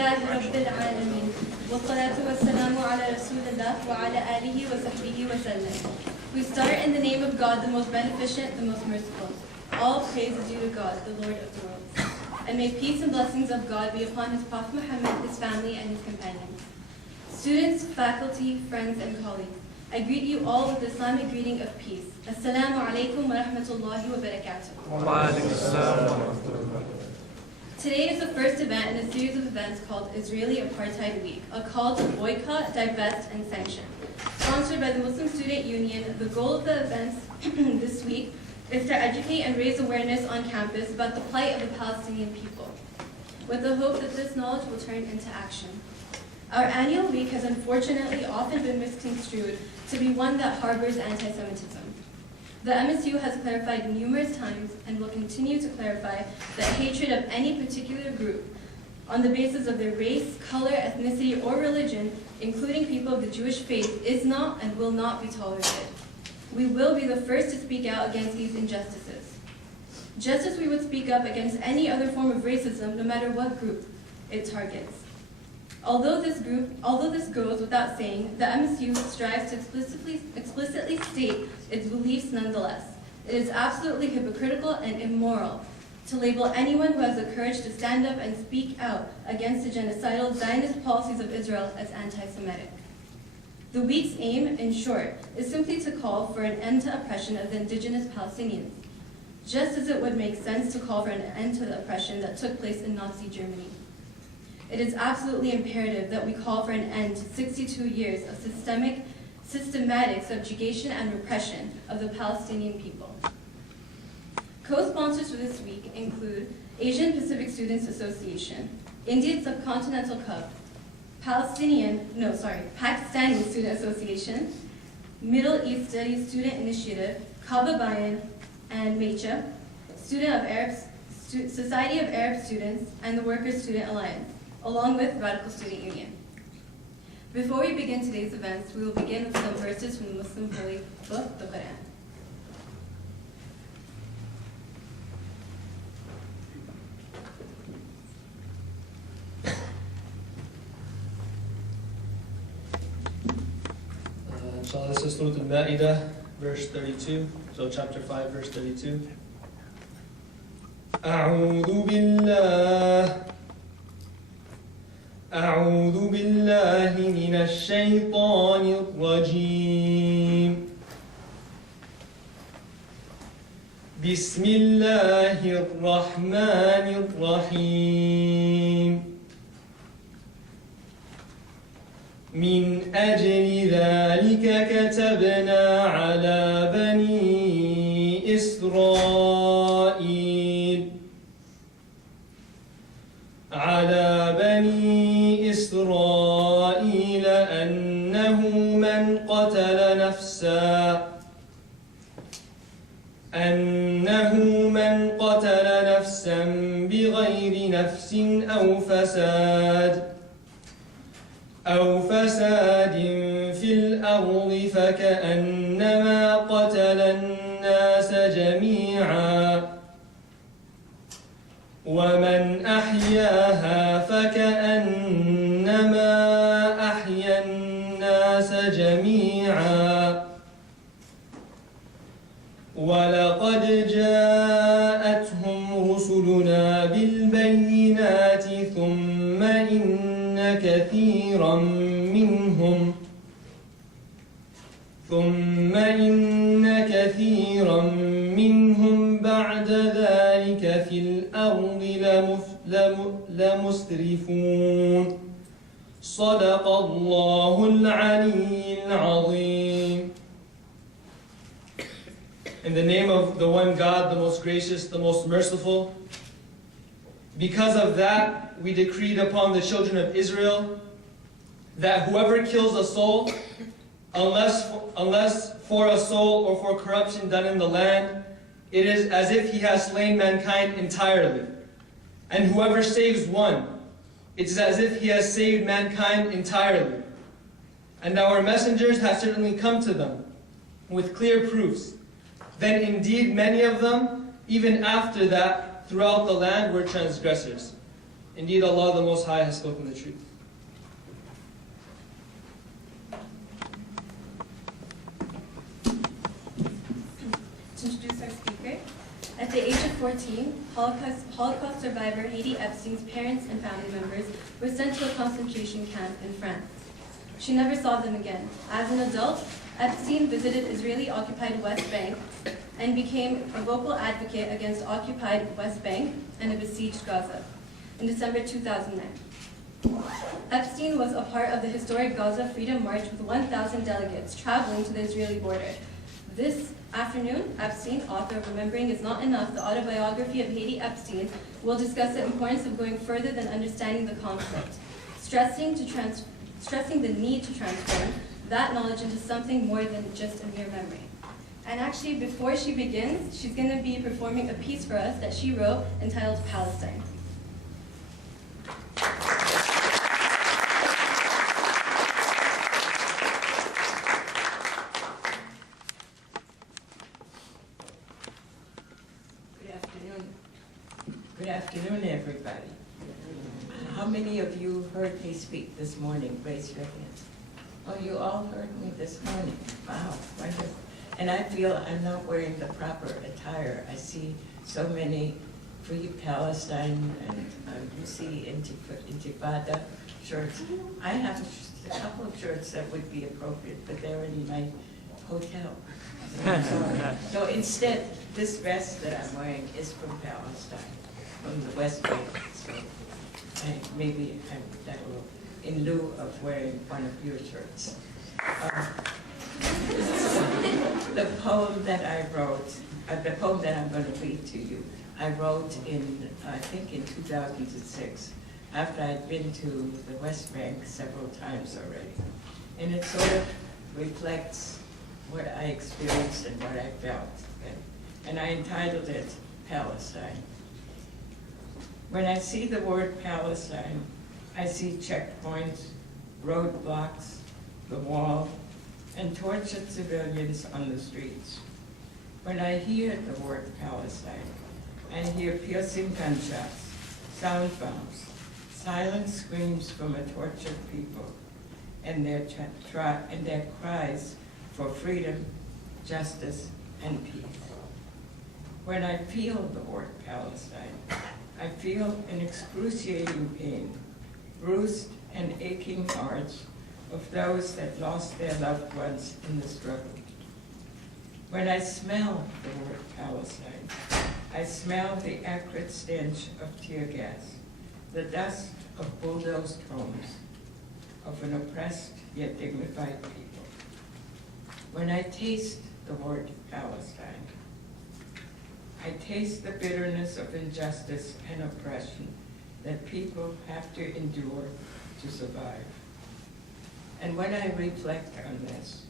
لله رب العالمين والصلاة والسلام على رسول الله وعلى آله وصحبه وسلم. We start in the name of God, the most beneficent, the most merciful. All praise is due to God, the Lord of the worlds. And may peace and blessings of God be upon His Prophet Muhammad, his family, and his companions. Students, faculty, friends, and colleagues, I greet you all with the Islamic greeting of peace. Assalamu alaikum wa rahmatullahi wa barakatuh. Today is the first event in a series of events called Israeli Apartheid Week, a call to boycott, divest, and sanction. Sponsored by the Muslim Student Union, the goal of the events this week is to educate and raise awareness on campus about the plight of the Palestinian people, with the hope that this knowledge will turn into action. Our annual week has unfortunately often been misconstrued to be one that harbors anti-Semitism. The MSU has clarified numerous times and will continue to clarify that hatred of any particular group on the basis of their race, color, ethnicity, or religion, including people of the Jewish faith, is not and will not be tolerated. We will be the first to speak out against these injustices, just as we would speak up against any other form of racism, no matter what group it targets. Although this goes without saying, the MSU strives to explicitly state its beliefs nonetheless. It is absolutely hypocritical and immoral to label anyone who has the courage to stand up and speak out against the genocidal Zionist policies of Israel as anti-Semitic. The week's aim, in short, is simply to call for an end to oppression of the indigenous Palestinians, just as it would make sense to call for an end to the oppression that took place in Nazi Germany. It is absolutely imperative that we call for an end to 62 years of systematic subjugation and repression of the Palestinian people. Co-sponsors for this week include Asian Pacific Students Association, Indian Subcontinental Cup, Pakistani Student Association, Middle East Studies Student Initiative, Kaba Bayan, and MECHA, Society of Arab Students, and the Workers' Student Alliance, along with Radical Student Union. Before we begin today's events, we will begin with some verses from the Muslim holy book, the Quran. Inshallah, this is Surah Al-Ma'idah, verse 32. So chapter 5, verse 32. أعوذ بالله من الشيطان الرجيم. بسم الله الرحمن الرحيم. من أجل ذلك كتبنا على بني إسرائيل أنه من قتل نفسا بغير نفس أو فساد في الأرض فكأنما قتل الناس جميعا ومن أحياها فكأنما أحيا الناس جميعا ولقد جاءتهم رسلنا بالبينات ثم إن كثيرا منهم بعد ذلك في الأرض لمسرفون صدق الله العلي العظيم. In the name of the one God, the most gracious, the most merciful. Because of that, we decreed upon the children of Israel that whoever kills a soul, unless for a soul or for corruption done in the land, it is as if he has slain mankind entirely. And whoever saves one, it is as if he has saved mankind entirely. And our messengers have certainly come to them with clear proofs. Then indeed many of them, even after that, throughout the land were transgressors. Indeed, Allah the Most High has spoken the truth. To introduce our speaker, at the age of 14, Holocaust survivor Hedy Epstein's parents and family members were sent to a concentration camp in France. She never saw them again. As an adult, Epstein visited Israeli-occupied West Bank and became a vocal advocate against occupied West Bank and a besieged Gaza. In December 2009, Epstein was a part of the historic Gaza Freedom March with 1,000 delegates traveling to the Israeli border. This afternoon, Epstein, author of Remembering Is Not Enough, the Autobiography of Hedy Epstein, will discuss the importance of going further than understanding the conflict, stressing the need to transform that knowledge into something more than just a mere memory. And actually, before she begins, she's going to be performing a piece for us that she wrote entitled Palestine. Good afternoon, everybody. How many of you heard me speak this morning? Raise your hands. Oh, you all heard me this morning. Wow, wonderful. And I feel I'm not wearing the proper attire. I see so many Free Palestine and UC Intifada shirts. I have a couple of shirts that would be appropriate, but they're in my hotel. So instead, this vest that I'm wearing is from Palestine, from the West Bank. So that will, in lieu of wearing one of your shirts. The poem that I wrote, the poem that I'm going to read to you, I wrote I think in 2006, after I'd been to the West Bank several times already. And it sort of reflects what I experienced and what I felt. And I entitled it Palestine. When I see the word Palestine, I see checkpoints, roadblocks, the wall, and tortured civilians on the streets. When I hear the word Palestine, I hear piercing gunshots, sound bombs, silent screams from a tortured people, and their cries for freedom, justice, and peace. When I feel the word Palestine, I feel an excruciating pain, bruised and aching hearts of those that lost their loved ones in the struggle. When I smell the word Palestine, I smell the acrid stench of tear gas, the dust of bulldozed homes, of an oppressed yet dignified people. When I taste the word Palestine, I taste the bitterness of injustice and oppression that people have to endure to survive. And when I reflect on this,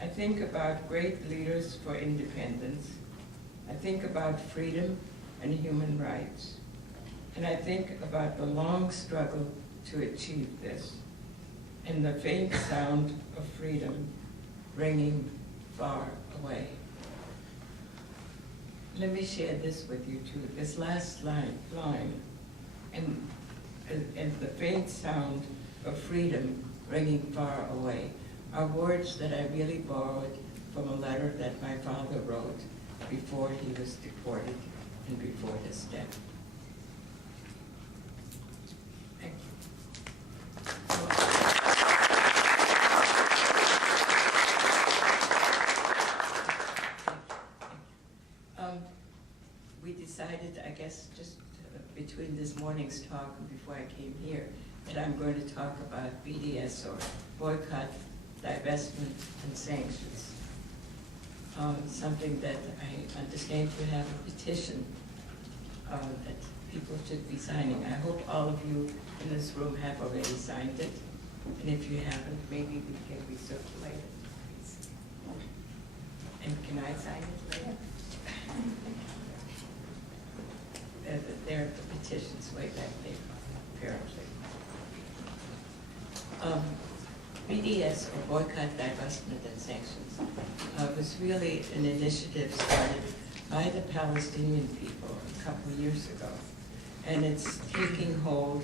I think about great leaders for independence. I think about freedom and human rights. And I think about the long struggle to achieve this, and the faint sound of freedom ringing far away. Let me share this with you too. This last line, and the faint sound of freedom ringing far away, are words that I really borrowed from a letter that my father wrote before he was deported and before his death. Thank you. We decided, I guess, just between this morning's talk and before I came here, that I'm going to talk about BDS, or boycott, divestment, and sanctions. Something that I understand you have a petition that people should be signing. I hope all of you in this room have already signed it. And if you haven't, maybe we can recirculate it. And can I sign it later? There are the petitions way back there, apparently. BDS, or Boycott, Divestment, and Sanctions, was really an initiative started by the Palestinian people a couple of years ago. and it's taking hold